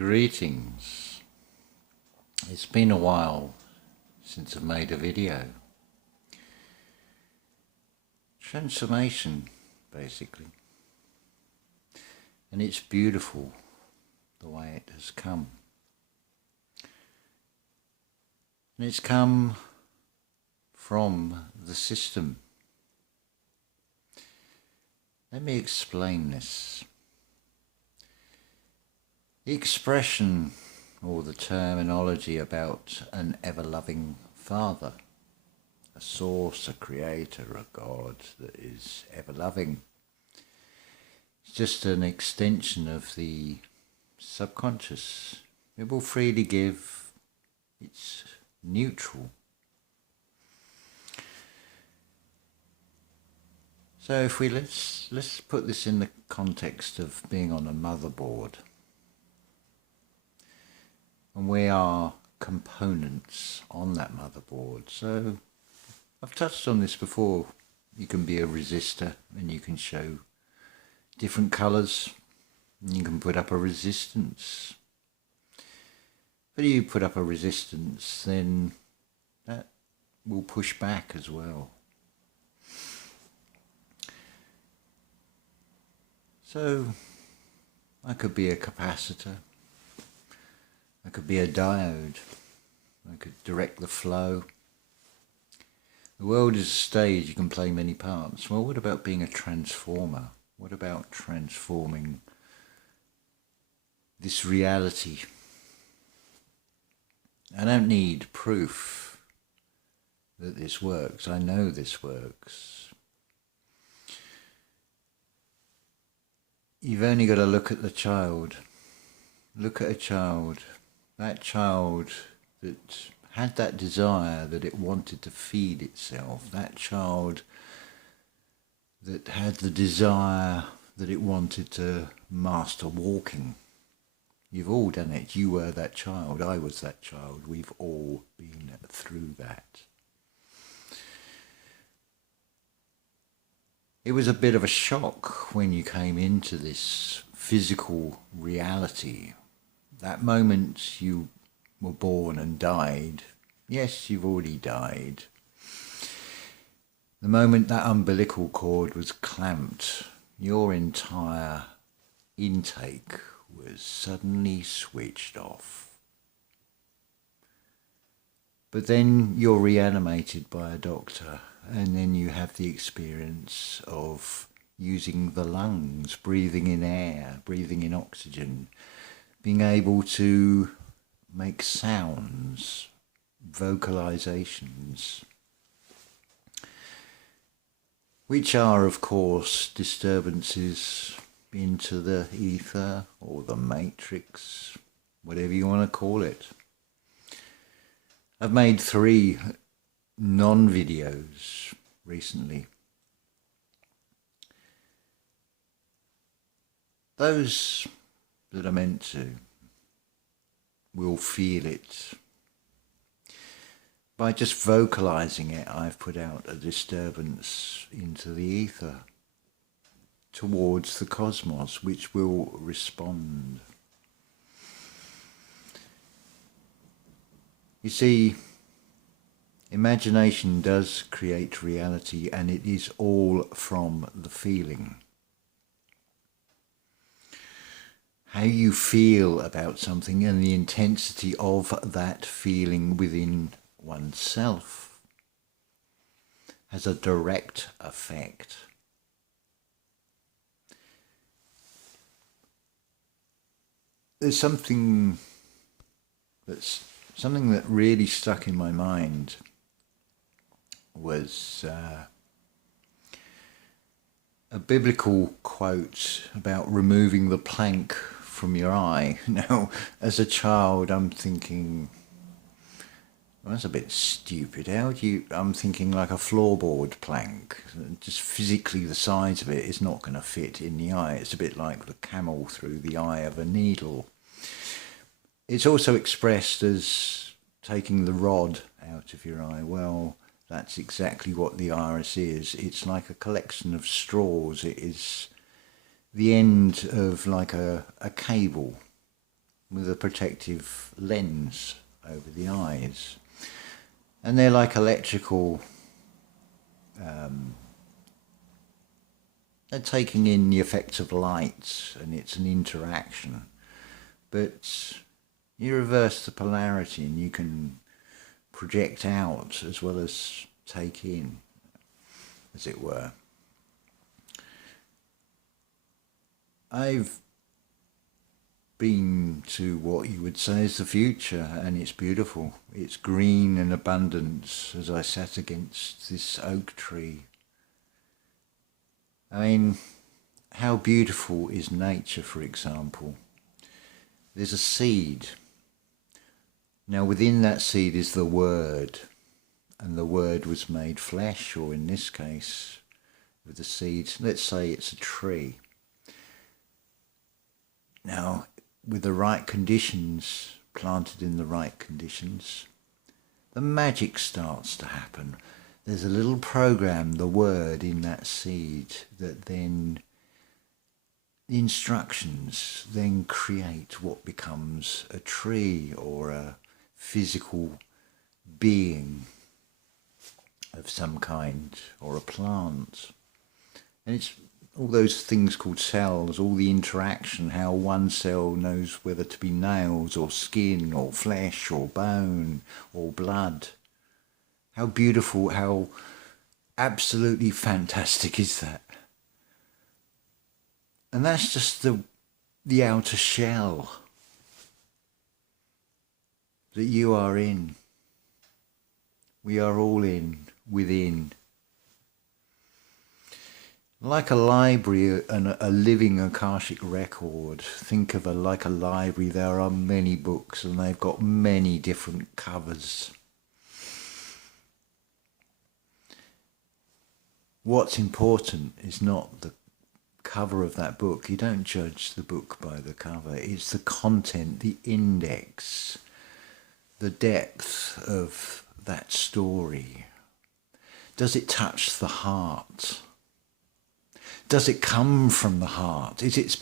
Greetings. It's been a while since I've made a video. Transformation, basically. And it's beautiful the way it has come. And it's come from the system. Let me explain this. The expression or the terminology about an ever-loving Father, a source, a creator, a God that is ever-loving, it's just an extension of the subconscious. It will freely give. It's neutral. So if we let's put this in the context of being on a motherboard. And we are components on that motherboard. So I've touched on this before. You can be a resistor and you can show different colours. And you can put up a resistance. But if you put up a resistance, then that will push back as well. So I could be a capacitor. I could be a diode. I could direct the flow. The world is a stage, you can play many parts. Well, what about being a transformer? What about transforming this reality? I don't need proof that this works. I know this works. You've only got to look at the child. Look at a child. That child that had that desire that it wanted to feed itself. That child that had the desire that it wanted to master walking. You've all done it. You were that child. I was that child. We've all been through that. It was a bit of a shock when you came into this physical reality. That moment you were born and died, yes, you've already died. The moment that umbilical cord was clamped, your entire intake was suddenly switched off. But then you're reanimated by a doctor, and then you have the experience of using the lungs, breathing in air, breathing in oxygen, being able to make sounds, vocalizations, which are, of course, disturbances into the ether or the matrix, whatever you want to call it. I've made 3 non-videos recently. Those that are meant to will feel it. By just vocalizing it, I've put out a disturbance into the ether towards the cosmos, which will respond. You see, imagination does create reality, and it is all from the feeling. How you feel about something and the intensity of that feeling within oneself has a direct effect. There's something that really stuck in my mind was a biblical quote about removing the plank from your eye. Now, as a child, I'm thinking, well, that's a bit stupid. I'm thinking like a floorboard plank. Just physically the size of it is not going to fit in the eye. It's a bit like the camel through the eye of a needle. It's also expressed as taking the rod out of your eye. Well, that's exactly what the iris is. It's like a collection of straws. It is the end of like a cable with a protective lens over the eyes. And they're like electrical, they're taking in the effects of light, and it's an interaction. But you reverse the polarity and you can project out as well as take in, as it were. I've been to what you would say is the future, and it's beautiful. It's green and abundant as I sat against this oak tree. I mean, how beautiful is nature, for example? There's a seed. Now within that seed is the Word, and the Word was made flesh, or in this case, with the seed, let's say it's a tree. Now, with the right conditions, planted in the right conditions, the magic starts to happen. There's a little program, the Word, in that seed that then, the instructions then create what becomes a tree or a physical being of some kind, or a plant. And it's all those things called cells, all the interaction, how one cell knows whether to be nails or skin or flesh or bone or blood. How beautiful, how absolutely fantastic is that? And that's just the outer shell that you are in. We are all in, within. Like a library and a living Akashic record, think of like a library. There are many books and they've got many different covers. What's important is not the cover of that book. You don't judge the book by the cover. It's the content, the index, the depth of that story. Does it touch the heart? Does it come from the heart? Is it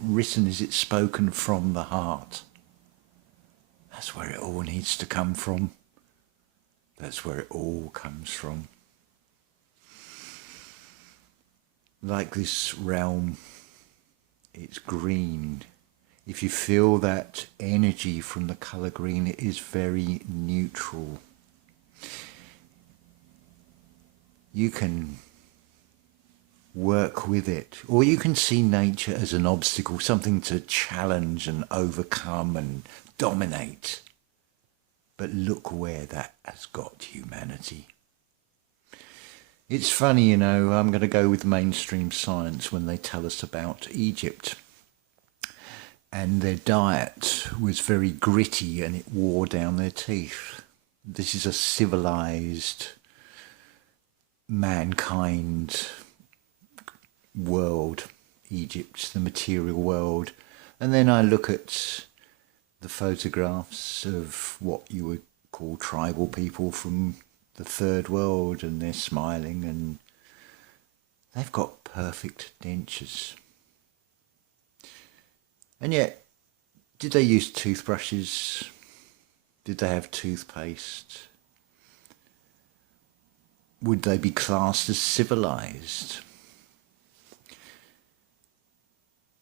written, is it spoken from the heart? That's where it all needs to come from. That's where it all comes from. Like this realm, it's green. If you feel that energy from the colour green, it is very neutral. You can work with it, or you can see nature as an obstacle, something to challenge and overcome and dominate. But look where that has got humanity. It's funny, you know, I'm going to go with mainstream science when they tell us about Egypt. And their diet was very gritty and it wore down their teeth. This is a civilized mankind world, Egypt, the material world. And then I look at the photographs of what you would call tribal people from the third world, and they're smiling and they've got perfect dentures. And yet, did they use toothbrushes? Did they have toothpaste? Would they be classed as civilized?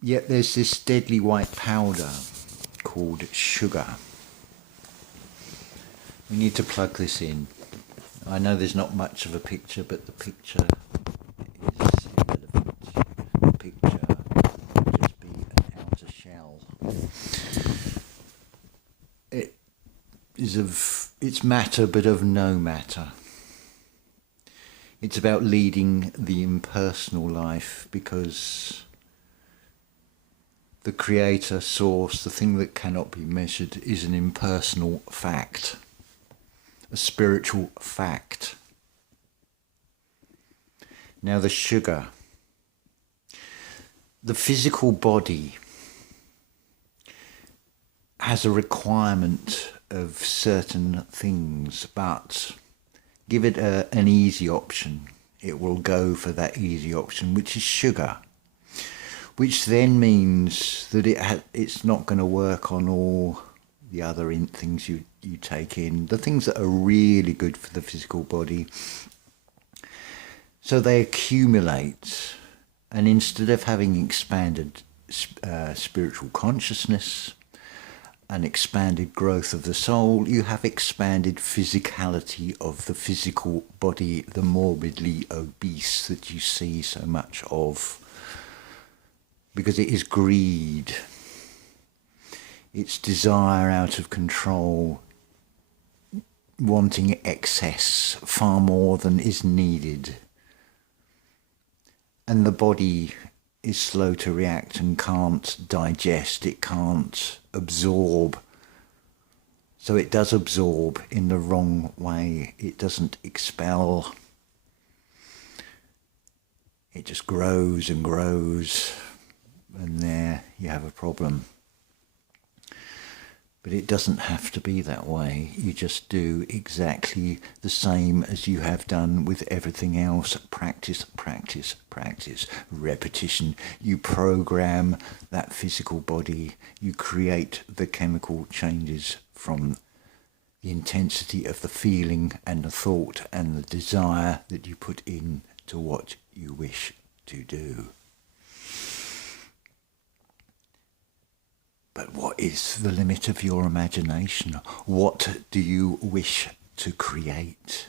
Yet there's this deadly white powder called sugar. We need to plug this in. I know there's not much of a picture, but the picture is irrelevant. The picture will just be an outer shell. It is it's matter, but of no matter. It's about leading the impersonal life, because the creator, source, the thing that cannot be measured, is an impersonal fact. A spiritual fact. Now the sugar. The physical body has a requirement of certain things, but give it an easy option. It will go for that easy option, which is sugar. which then means that it's not going to work on all the other things you take in, the things that are really good for the physical body. So they accumulate, and instead of having expanded spiritual consciousness, an expanded growth of the soul, you have expanded physicality of the physical body, the morbidly obese that you see so much of. Because it is greed, it's desire out of control, wanting excess far more than is needed. And the body is slow to react and can't digest, it can't absorb. So it does absorb in the wrong way, it doesn't expel. It just grows and grows, and there you have a problem. But it doesn't have to be that way. You just do exactly the same as you have done with everything else. Practice, practice, practice. Repetition. You program that physical body. You create the chemical changes from the intensity of the feeling and the thought and the desire that you put in to what you wish to do. But what is the limit of your imagination? What do you wish to create?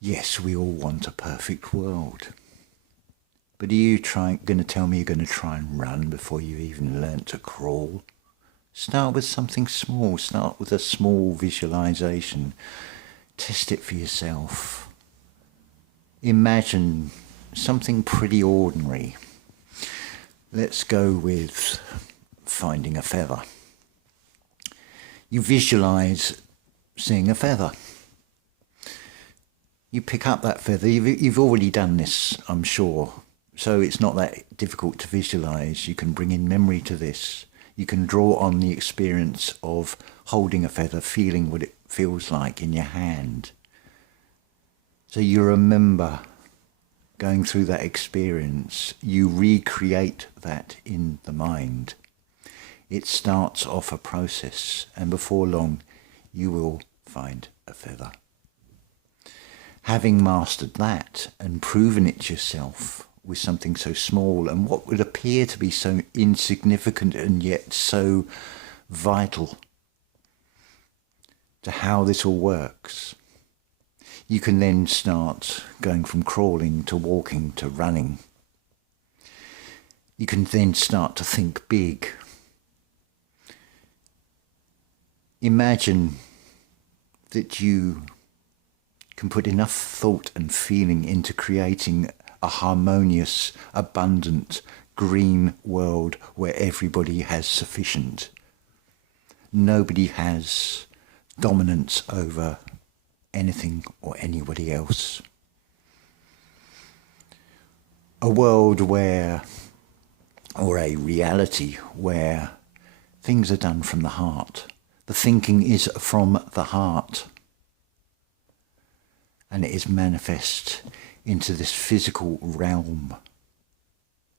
Yes, we all want a perfect world. But are you going to tell me you're going to try and run before you've even learnt to crawl? Start with something small. Start with a small visualization. Test it for yourself. Imagine something pretty ordinary. Let's go with finding a feather. You visualize seeing a feather. You pick up that feather. You've already done this, I'm sure. So it's not that difficult to visualize. You can bring in memory to this. You can draw on the experience of holding a feather, feeling what it feels like in your hand. So you remember going through that experience, you recreate that in the mind. It starts off a process, and before long, you will find a feather. Having mastered that and proven it yourself with something so small and what would appear to be so insignificant and yet so vital to how this all works, you can then start going from crawling to walking to running. You can then start to think big. Imagine that you can put enough thought and feeling into creating a harmonious, abundant, green world where everybody has sufficient. Nobody has dominance over anything or anybody else. A world where, or a reality where things are done from the heart. The thinking is from the heart. And it is manifest into this physical realm.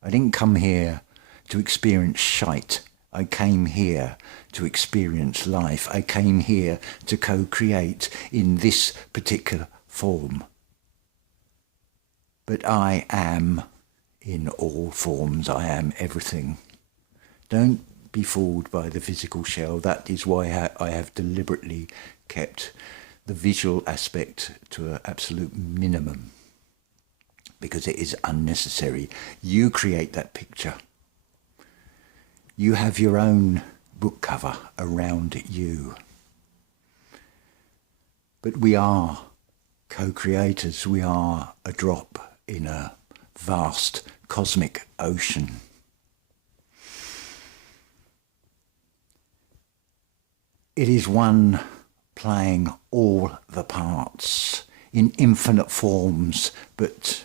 I didn't come here to experience shite. I came here to experience life. I came here to co-create in this particular form. But I am in all forms. I am everything. Don't be fooled by the physical shell. That is why I have deliberately kept the visual aspect to an absolute minimum, because it is unnecessary. You create that picture. You have your own book cover around you. But we are co-creators. We are a drop in a vast cosmic ocean. It is one playing all the parts in infinite forms, but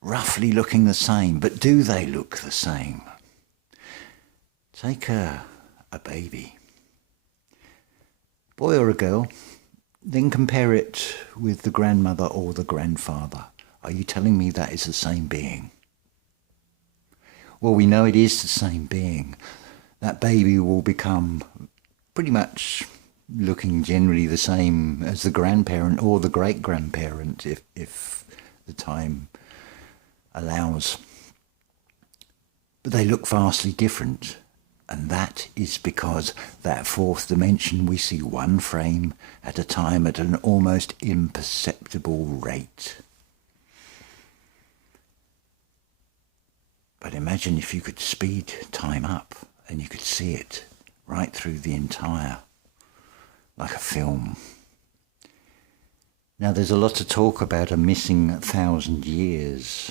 roughly looking the same. But do they look the same? Take a baby, boy or a girl, then compare it with the grandmother or the grandfather. Are you telling me that is the same being? Well, we know it is the same being. That baby will become pretty much looking generally the same as the grandparent or the great-grandparent if the time allows. But they look vastly different. And that is because that fourth dimension, we see one frame at a time at an almost imperceptible rate. But imagine if you could speed time up and you could see it right through the entire, like a film. Now there's a lot of talk about a missing 1,000 years.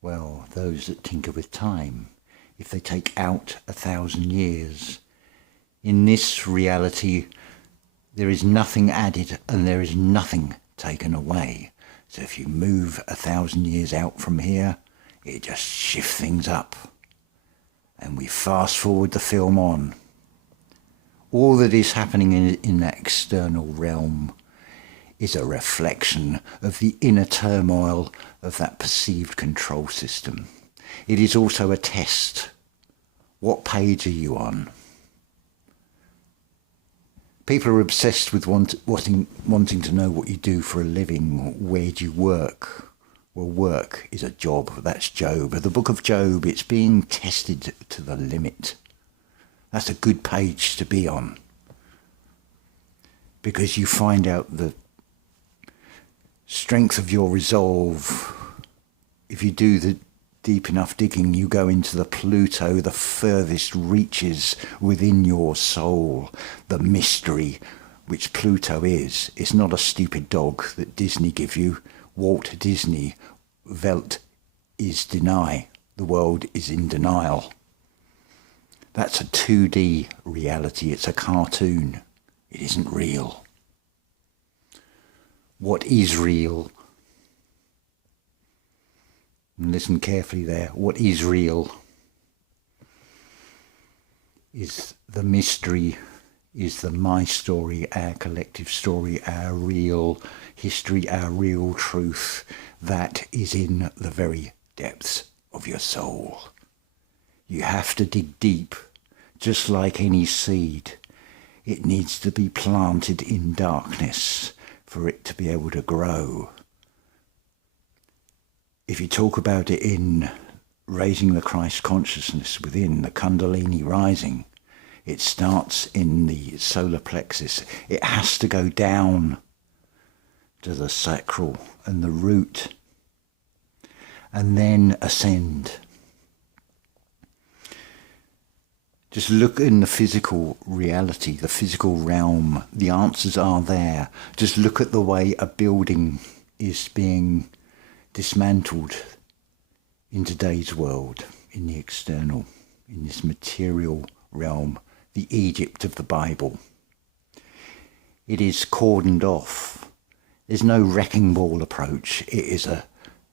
Well, those that tinker with time, if they take out 1,000 years, in this reality there is nothing added and there is nothing taken away. So if you move 1,000 years out from here, it just shifts things up. And we fast forward the film on. All that is happening in that external realm is a reflection of the inner turmoil of that perceived control system. It is also a test. What page are you on? People are obsessed with wanting to know what you do for a living. Where do you work? Well, work is a job. That's Job. The book of Job, it's being tested to the limit. That's a good page to be on. Because you find out the strength of your resolve. If you do the deep enough digging, you go into the Pluto, the furthest reaches within your soul. The mystery which Pluto is. It's not a stupid dog that Disney give you. Walt Disney, Welt is deny. The world is in denial. That's a 2D reality. It's a cartoon. It isn't real. What is real? And listen carefully there. What is real is the mystery, is the my story, our collective story, our real history, our real truth. That is in the very depths of your soul. You have to dig deep, just like any seed. It needs to be planted in darkness for it to be able to grow. If you talk about it in raising the Christ consciousness within, the Kundalini rising, it starts in the solar plexus. It has to go down to the sacral and the root, and then ascend. Just look in the physical reality, the physical realm. The answers are there. Just look at the way a building is being dismantled in today's world, in the external, in this material realm, the Egypt of the Bible. It is cordoned off. There's no wrecking ball approach. It is a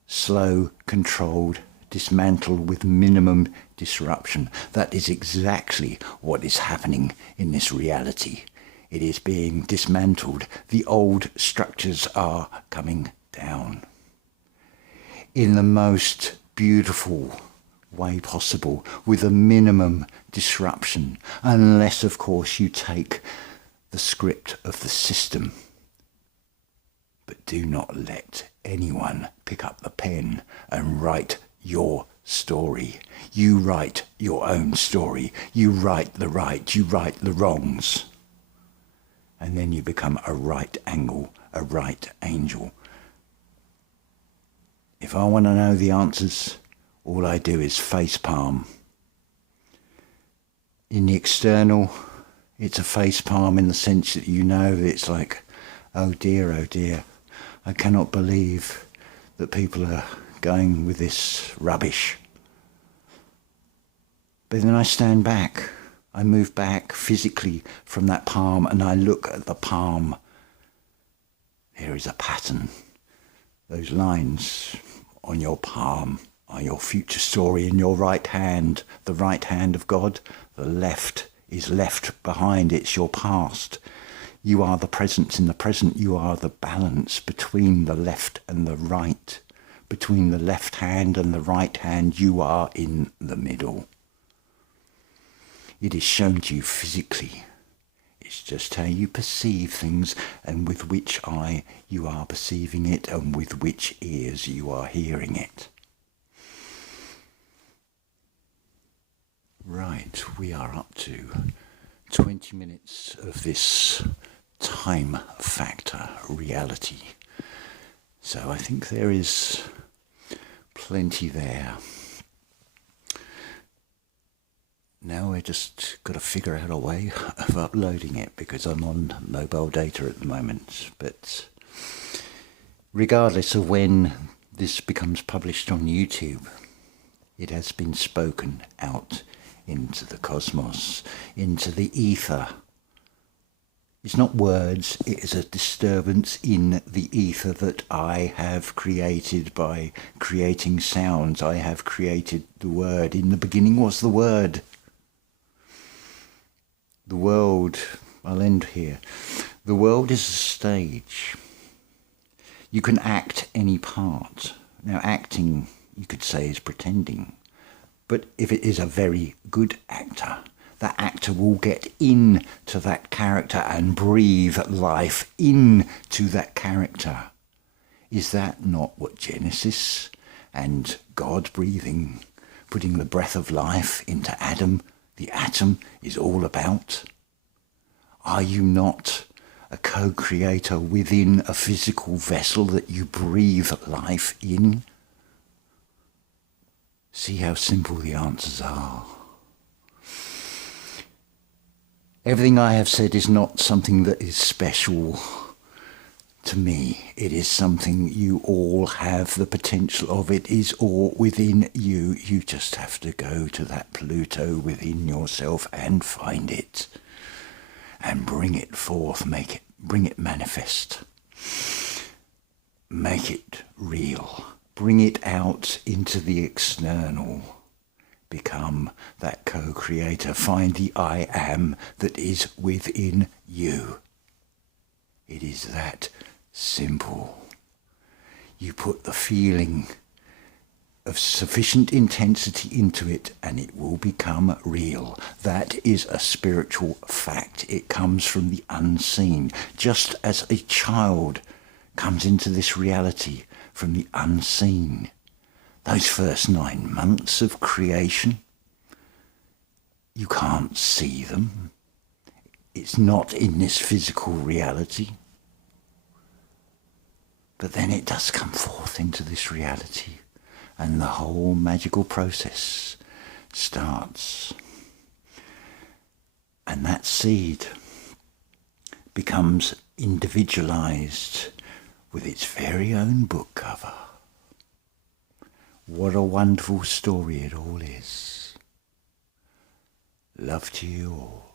slow, controlled dismantle with minimum disruption. That is exactly what is happening in this reality. It is being dismantled. The old structures are coming down in the most beautiful way possible, with a minimum disruption, unless of course you take the script of the system. But do not let anyone pick up the pen and write your story. You write your own story. You write the right, you write the wrongs. And then you become a right angle, a right angel. If I want to know the answers, all I do is facepalm. In the external, it's a facepalm in the sense that you know it's like, oh dear, I cannot believe that people are going with this rubbish. But then I stand back, I move back physically from that palm and I look at the palm. There is a pattern. Those lines on your palm are your future story in your right hand, the right hand of God. The left is left behind, it's your past. You are the presence in the present. You are the balance between the left and the right. Between the left hand and the right hand, you are in the middle. It is shown to you physically. It's just how you perceive things and with which eye you are perceiving it and with which ears you are hearing it. Right, we are up to 20 minutes of this time factor reality. So I think there is plenty there. Now I just got to figure out a way of uploading it because I'm on mobile data at the moment. But regardless of when this becomes published on YouTube, it has been spoken out into the cosmos, into the ether. It's not words, it is a disturbance in the ether that I have created by creating sounds. I have created the word. In the beginning was the word. The world, I'll end here. The world is a stage. You can act any part. Now acting, you could say, is pretending. But if it is a very good actor, that actor will get into that character and breathe life into that character. Is that not what Genesis and God breathing, putting the breath of life into Adam, the atom, is all about? Are you not a co-creator within a physical vessel that you breathe life in? See how simple the answers are. Everything I have said is not something that is special to me. It is something you all have the potential of. It is all within you. You just have to go to that Pluto within yourself and find it. And bring it forth, bring it manifest. Make it real. Bring it out into the external. Become that co-creator. Find the I am that is within you. It is that simple. You put the feeling of sufficient intensity into it and it will become real. That is a spiritual fact. It comes from the unseen. Just as a child comes into this reality from the unseen. Those first 9 months of creation, you can't see them. It's not in this physical reality. But then it does come forth into this reality and the whole magical process starts. And that seed becomes individualized with its very own book cover. What a wonderful story it all is. Love to you all.